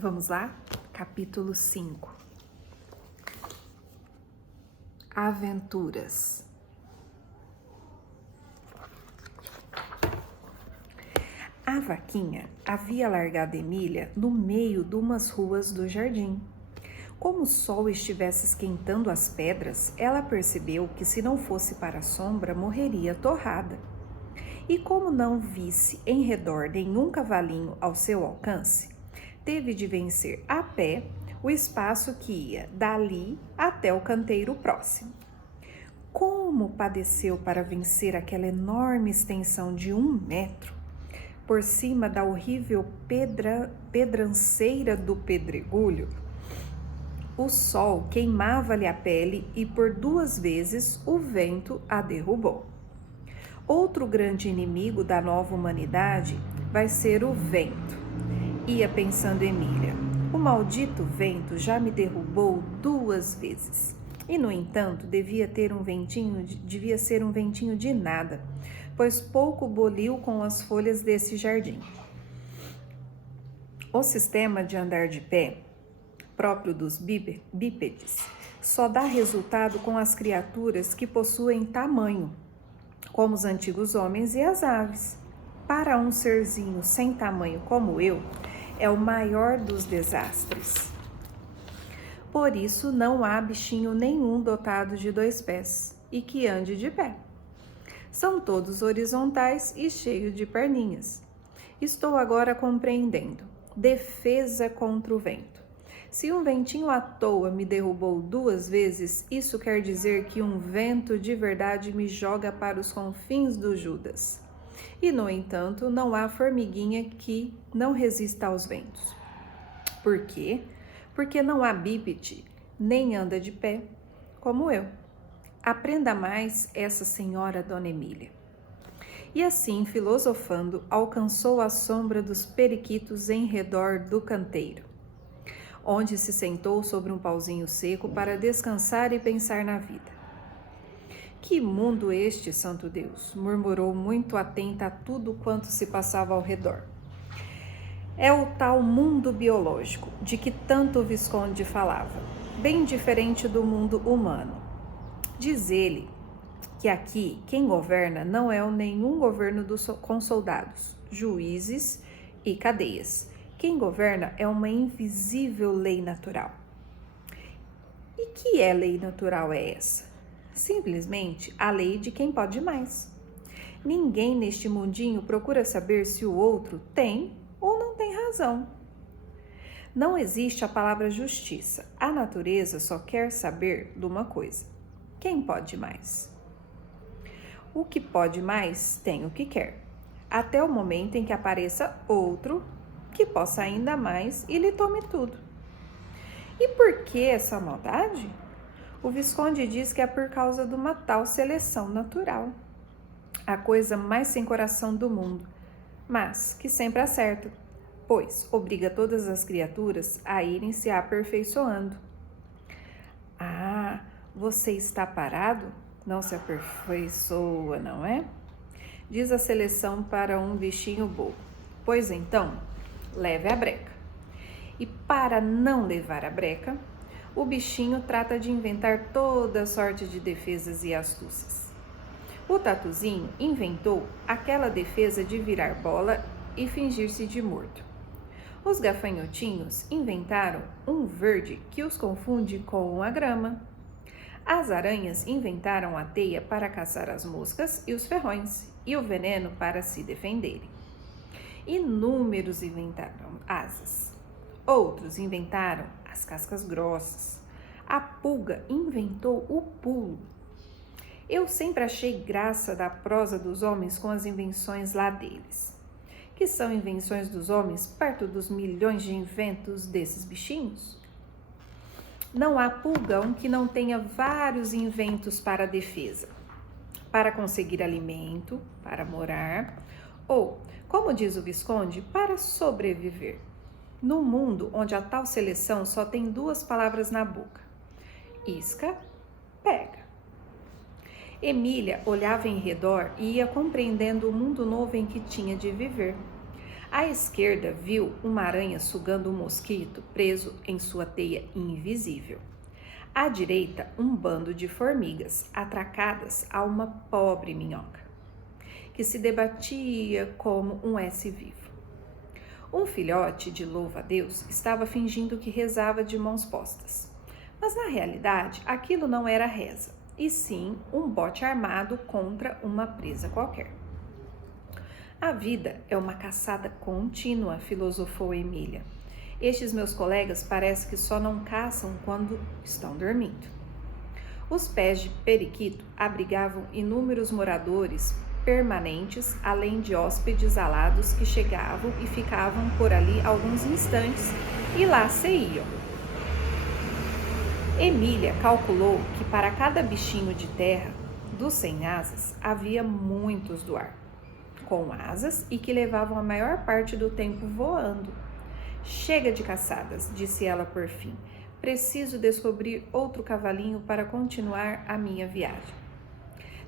Vamos lá? Capítulo 5. Aventuras. A vaquinha havia largado Emília no meio de umas ruas do jardim. Como o sol estivesse esquentando as pedras, ela percebeu que se não fosse para a sombra, morreria torrada. E como não visse em redor nenhum cavalinho ao seu alcance, teve de vencer a pé o espaço que ia dali até o canteiro próximo. Como padeceu para vencer aquela enorme extensão de 1 metro, por cima da horrível pedranceira do pedregulho. O sol queimava-lhe a pele e por 2 vezes o vento a derrubou. Outro grande inimigo da nova humanidade vai ser o vento, ia pensando Emília. O maldito vento já me derrubou 2 vezes. E, no entanto, devia ser um ventinho de nada, pois pouco boliu com as folhas desse jardim. O sistema de andar de pé, próprio dos bípedes, só dá resultado com as criaturas que possuem tamanho, como os antigos homens e as aves. Para um serzinho sem tamanho como eu, é o maior dos desastres. Por isso, não há bichinho nenhum dotado de 2 pés e que ande de pé. São todos horizontais e cheios de perninhas. Estou agora compreendendo. Defesa contra o vento. Se um ventinho à toa me derrubou 2 vezes, isso quer dizer que um vento de verdade me joga para os confins do Judas. E, no entanto, não há formiguinha que não resista aos ventos. Por quê? Porque não há bípede, nem anda de pé, como eu. Aprenda mais essa senhora Dona Emília. E assim, filosofando, alcançou a sombra dos periquitos em redor do canteiro, onde se sentou sobre um pauzinho seco para descansar e pensar na vida. Que mundo este, santo Deus, murmurou muito atenta a tudo quanto se passava ao redor. É o tal mundo biológico, de que tanto o Visconde falava, bem diferente do mundo humano. Diz ele que aqui quem governa não é nenhum governo com soldados, juízes e cadeias. Quem governa é uma invisível lei natural. E que lei natural é essa? Simplesmente a lei de quem pode mais. Ninguém neste mundinho procura saber se o outro tem ou não tem razão. Não existe a palavra justiça. A natureza só quer saber de uma coisa: quem pode mais? O que pode mais tem o que quer, até o momento em que apareça outro que possa ainda mais e lhe tome tudo. E por que essa maldade? O Visconde diz que é por causa de uma tal seleção natural. A coisa mais sem coração do mundo, mas que sempre acerta, pois obriga todas as criaturas a irem se aperfeiçoando. Ah, você está parado? Não se aperfeiçoa, não é? Diz a seleção para um bichinho bobo. Pois então, leve a breca. E para não levar a breca, o bichinho trata de inventar toda sorte de defesas e astúcias. O tatuzinho inventou aquela defesa de virar bola e fingir-se de morto. Os gafanhotinhos inventaram um verde que os confunde com a grama. As aranhas inventaram a teia para caçar as moscas e os ferrões, e o veneno para se defenderem. Inúmeros inventaram asas. Outros inventaram as cascas grossas. A pulga inventou o pulo. Eu sempre achei graça da prosa dos homens com as invenções lá deles. Que são invenções dos homens perto dos milhões de inventos desses bichinhos? Não há pulgão que não tenha vários inventos para a defesa, para conseguir alimento, para morar, ou, como diz o Visconde, para sobreviver. No mundo onde a tal seleção só tem 2 palavras na boca: isca, pega. Emília olhava em redor e ia compreendendo o mundo novo em que tinha de viver. À esquerda, viu uma aranha sugando um mosquito preso em sua teia invisível. À direita, um bando de formigas atracadas a uma pobre minhoca, que se debatia como um S vivo. Um filhote de louva-a-Deus estava fingindo que rezava de mãos postas. Mas na realidade, aquilo não era reza, e sim um bote armado contra uma presa qualquer. A vida é uma caçada contínua, filosofou Emília. Estes meus colegas parece que só não caçam quando estão dormindo. Os pés de periquito abrigavam inúmeros moradores permanentes, além de hóspedes alados que chegavam e ficavam por ali alguns instantes e lá se iam. Emília calculou que para cada bichinho de terra dos sem asas havia muitos do ar, com asas e que levavam a maior parte do tempo voando. Chega de caçadas, disse ela por fim. Preciso descobrir outro cavalinho para continuar a minha viagem.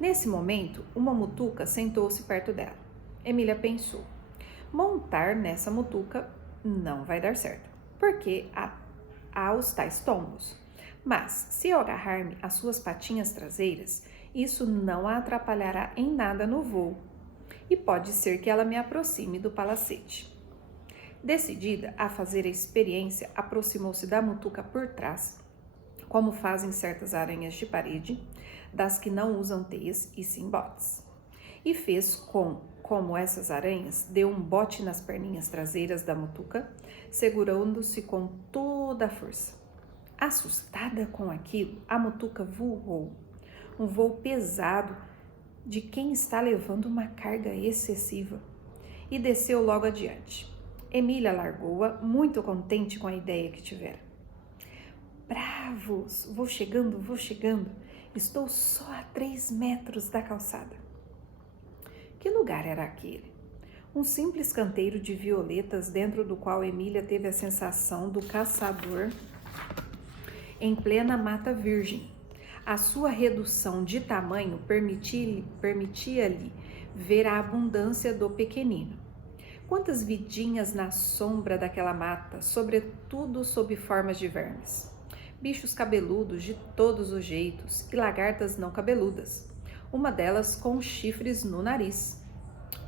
Nesse momento, uma mutuca sentou-se perto dela. Emília pensou: montar nessa mutuca não vai dar certo, porque há os tais tombos. Mas, se eu agarrar-me às suas patinhas traseiras, isso não a atrapalhará em nada no voo. E pode ser que ela me aproxime do palacete. Decidida a fazer a experiência, aproximou-se da mutuca por trás, como fazem certas aranhas de parede, das que não usam teias e sim botes. E fez como essas aranhas, deu um bote nas perninhas traseiras da mutuca, segurando-se com toda a força. Assustada com aquilo, a mutuca voou, um voo pesado de quem está levando uma carga excessiva, e desceu logo adiante. Emília largou-a, muito contente com a ideia que tivera. Bravos, vou chegando, estou só a 3 metros da calçada. Que lugar era aquele? Um simples canteiro de violetas dentro do qual Emília teve a sensação do caçador em plena mata virgem. A sua redução de tamanho permitia-lhe ver a abundância do pequenino. Quantas vidinhas na sombra daquela mata, sobretudo sob formas de vermes. Bichos cabeludos de todos os jeitos e lagartas não cabeludas, uma delas com chifres no nariz,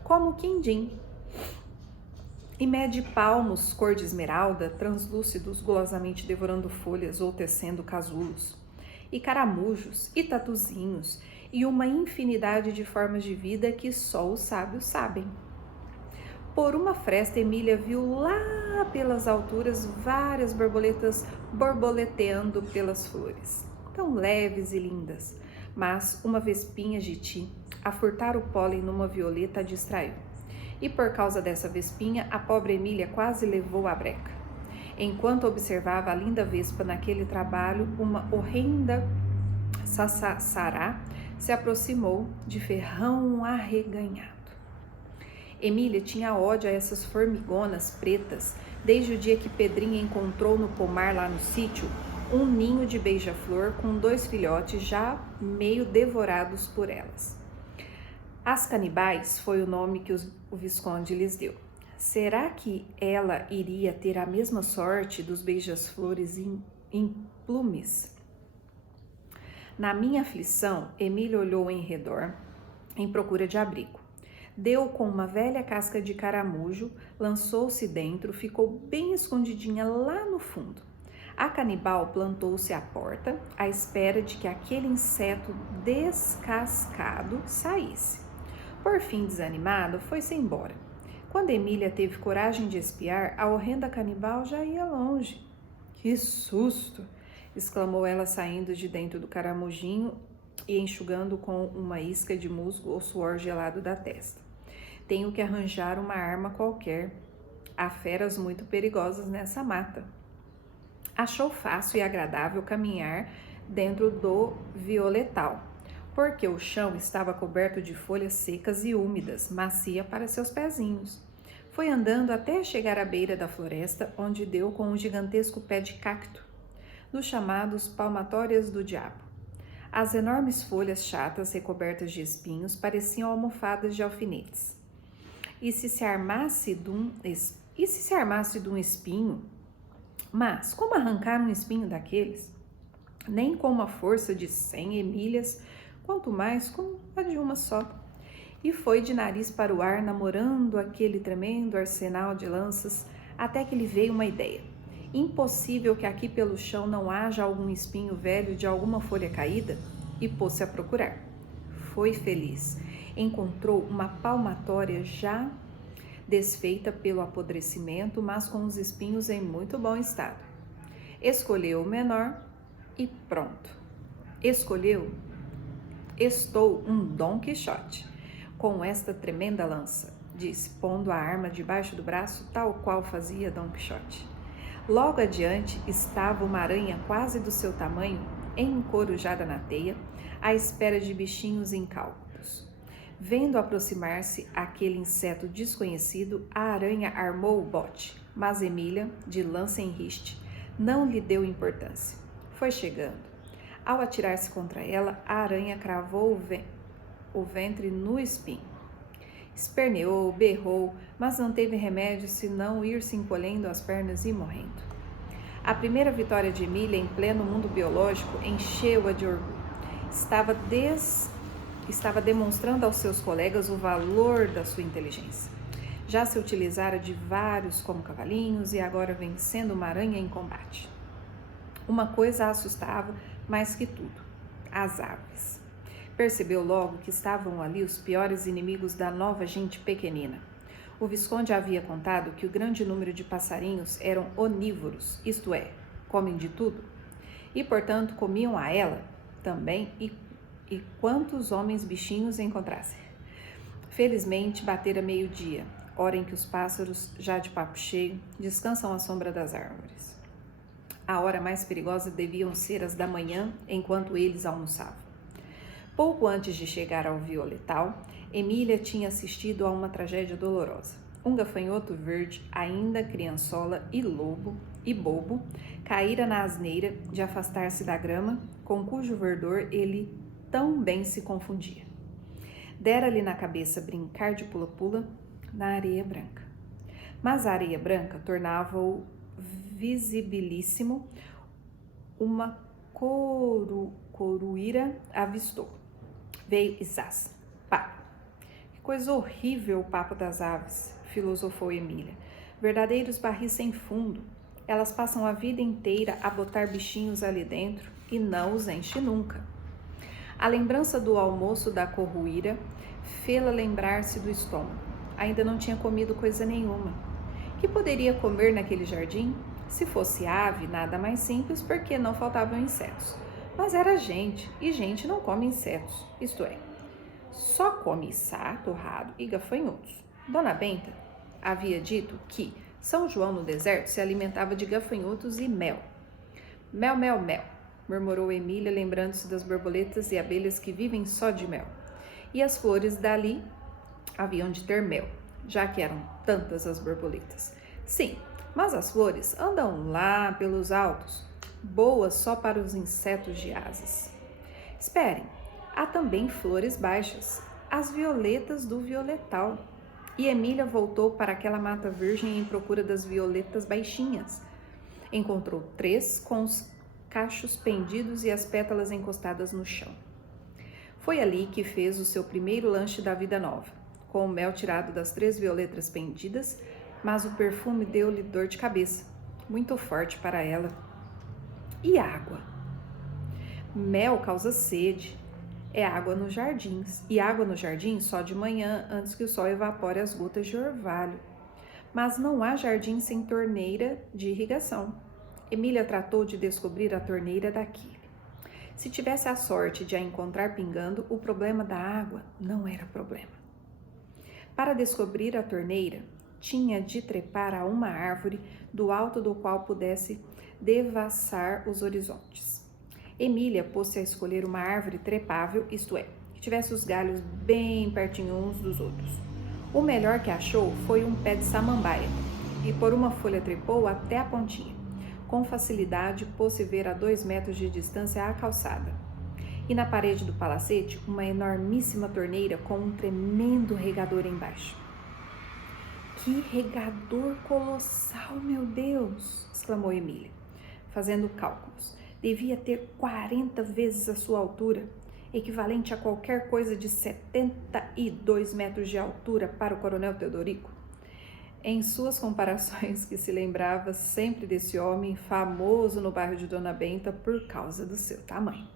como o quindim. E mede palmos cor de esmeralda, translúcidos, gulosamente devorando folhas ou tecendo casulos, e caramujos, e tatuzinhos, e uma infinidade de formas de vida que só os sábios sabem. Por uma fresta, Emília viu lá pelas alturas várias borboletas borboleteando pelas flores, tão leves e lindas, mas uma vespinha jiti, a furtar o pólen numa violeta, a distraiu. E por causa dessa vespinha, a pobre Emília quase levou a breca. Enquanto observava a linda vespa naquele trabalho, uma horrenda sassará se aproximou de ferrão arreganhado. Emília tinha ódio a essas formigonas pretas desde o dia que Pedrinha encontrou no pomar lá no sítio um ninho de beija-flor com 2 filhotes já meio devorados por elas. As canibais foi o nome que o Visconde lhes deu. Será que ela iria ter a mesma sorte dos beija-flores em plumes? Na minha aflição, Emília olhou em redor em procura de abrigo. Deu com uma velha casca de caramujo, lançou-se dentro, ficou bem escondidinha lá no fundo. A canibal plantou-se à porta, à espera de que aquele inseto descascado saísse. Por fim, desanimada, foi-se embora. Quando Emília teve coragem de espiar, a horrenda canibal já ia longe. Que susto! Exclamou ela, saindo de dentro do caramujinho e enxugando com uma isca de musgo o suor gelado da testa. Tenho que arranjar uma arma qualquer. Há feras muito perigosas nessa mata. Achou fácil e agradável caminhar dentro do violetal, porque o chão estava coberto de folhas secas e úmidas, macia para seus pezinhos. Foi andando até chegar à beira da floresta, onde deu com um gigantesco pé de cacto, dos chamados palmatórias do diabo. As enormes folhas chatas recobertas de espinhos pareciam almofadas de alfinetes. E se armasse de um espinho? Mas como arrancar um espinho daqueles? Nem com uma força de 100 Emílias, quanto mais com a de uma só. E foi de nariz para o ar, namorando aquele tremendo arsenal de lanças, até que lhe veio uma ideia. Impossível que aqui pelo chão não haja algum espinho velho de alguma folha caída? E pôs-se a procurar. Foi feliz. Encontrou uma palmatória já desfeita pelo apodrecimento, mas com os espinhos em muito bom estado. Escolheu o menor e pronto. Estou um Dom Quixote com esta tremenda lança, disse, pondo a arma debaixo do braço, tal qual fazia Dom Quixote. Logo adiante estava uma aranha quase do seu tamanho, encorujada na teia, à espera de bichinhos incautos. Vendo aproximar-se aquele inseto desconhecido, a aranha armou o bote, mas Emília, de lança em riste, não lhe deu importância. Foi chegando. Ao atirar-se contra ela, a aranha cravou o ventre no espinho. Esperneou, berrou, mas não teve remédio senão ir se encolhendo as pernas e morrendo. A primeira vitória de Emília em pleno mundo biológico encheu-a de orgulho. Estava demonstrando aos seus colegas o valor da sua inteligência. Já se utilizara de vários como cavalinhos e agora vencendo uma aranha em combate. Uma coisa a assustava mais que tudo: as aves. Percebeu logo que estavam ali os piores inimigos da nova gente pequenina. O Visconde havia contado que o grande número de passarinhos eram onívoros, isto é, comem de tudo, e portanto comiam a ela também e quantos homens bichinhos encontrassem. Felizmente batera meio-dia, hora em que os pássaros, já de papo cheio, descansam à sombra das árvores. A hora mais perigosa deviam ser as da manhã, enquanto eles almoçavam. Pouco antes de chegar ao Violetal, Emília tinha assistido a uma tragédia dolorosa. Um gafanhoto verde, ainda criançola e bobo, caíra na asneira de afastar-se da grama, com cujo verdor ele tão bem se confundia. Dera-lhe na cabeça brincar de pula-pula na areia branca. Mas a areia branca tornava-o visibilíssimo. Uma coruíra avistou. Veio e zás, pá. Que coisa horrível o papo das aves, filosofou Emília. Verdadeiros barris sem fundo. Elas passam a vida inteira a botar bichinhos ali dentro e não os enche nunca. A lembrança do almoço da corruíra fê-la lembrar-se do estômago. Ainda não tinha comido coisa nenhuma. Que poderia comer naquele jardim? Se fosse ave, nada mais simples, porque não faltavam insetos. Mas era gente, e gente não come insetos, isto é, só come içá, torrado e gafanhotos. Dona Benta havia dito que São João no deserto se alimentava de gafanhotos e mel. Mel, mel, mel, murmurou Emília, lembrando-se das borboletas e abelhas que vivem só de mel. E as flores dali haviam de ter mel, já que eram tantas as borboletas. Sim, mas as flores andam lá pelos altos, boas só para os insetos de asas. Esperem, há também flores baixas, as violetas do Violetal. E Emília voltou para aquela mata virgem em procura das violetas baixinhas. Encontrou 3 com os cachos pendidos e as pétalas encostadas no chão. Foi ali que fez o seu primeiro lanche da vida nova, com o mel tirado das 3 violetas pendidas, mas o perfume deu-lhe dor de cabeça, muito forte para ela. E água? Mel causa sede. É água nos jardins. E água no jardim só de manhã, antes que o sol evapore as gotas de orvalho. Mas não há jardim sem torneira de irrigação. Emília tratou de descobrir a torneira daquele. Se tivesse a sorte de a encontrar pingando, o problema da água não era problema. Para descobrir a torneira, tinha de trepar a uma árvore do alto do qual pudesse devassar os horizontes. Emília pôs-se a escolher uma árvore trepável, isto é, que tivesse os galhos bem pertinho uns dos outros. O melhor que achou foi um pé de samambaia, e por uma folha trepou até a pontinha. Com facilidade pôs-se ver a 2 metros de distância a calçada. E na parede do palacete, uma enormíssima torneira com um tremendo regador embaixo. Que regador colossal, meu Deus! Exclamou Emília, fazendo cálculos. Devia ter 40 vezes a sua altura, equivalente a qualquer coisa de 72 metros de altura para o coronel Teodorico. Em suas comparações, que se lembrava sempre desse homem famoso no bairro de Dona Benta por causa do seu tamanho.